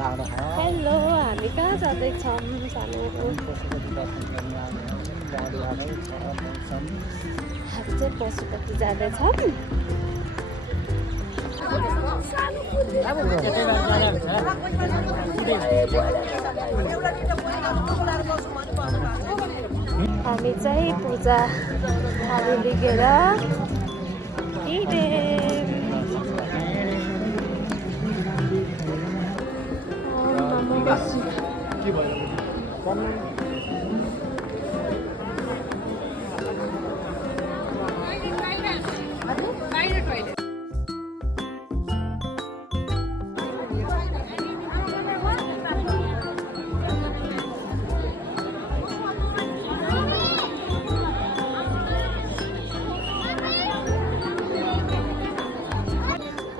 Hello, हामी कहाँ जाँदैछौँ सानो? हामी चाहिँ पशुपति जाँदैछौँ। हामी चाहिँ पूजाहरू लिएर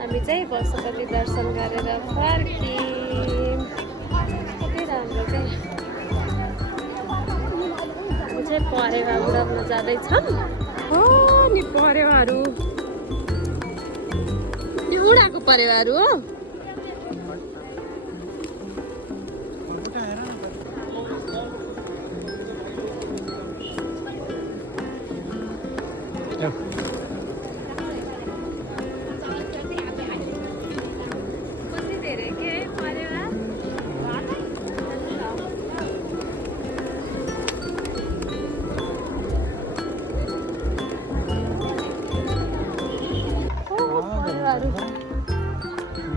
हामी चाहिँ पशुपति दर्शन गरेर फर्क्यौँ। कति राम्रो चाहिँ हामी चाहिँ परेवा उडाउन जाँदैछौँ। हो नि परेवाहरू, यो उडाएको परेवाहरू हो।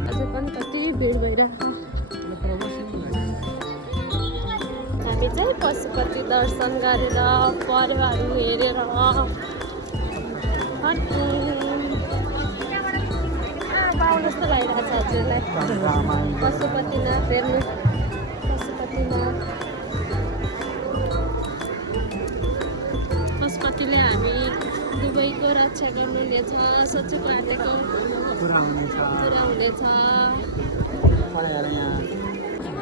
अझै पनि कति भिड भइरहेको। हामी चाहिँ पशुपति दर्शन गरेर परेवाहरू हेरेर पाउनु जस्तो लागिरहेको छ हजुरलाई। पशुपतिनाथ हेर्नु, पशुपतिनाथ। पशुपतिले हामी दुबईको रक्षा गर्नुहुनेछ, सोचेको आँटेको पुरा हुनेछ।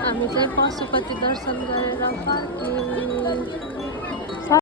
हामी चाहिँ पशुपति दर्शन गरेर फर्क्यौँ।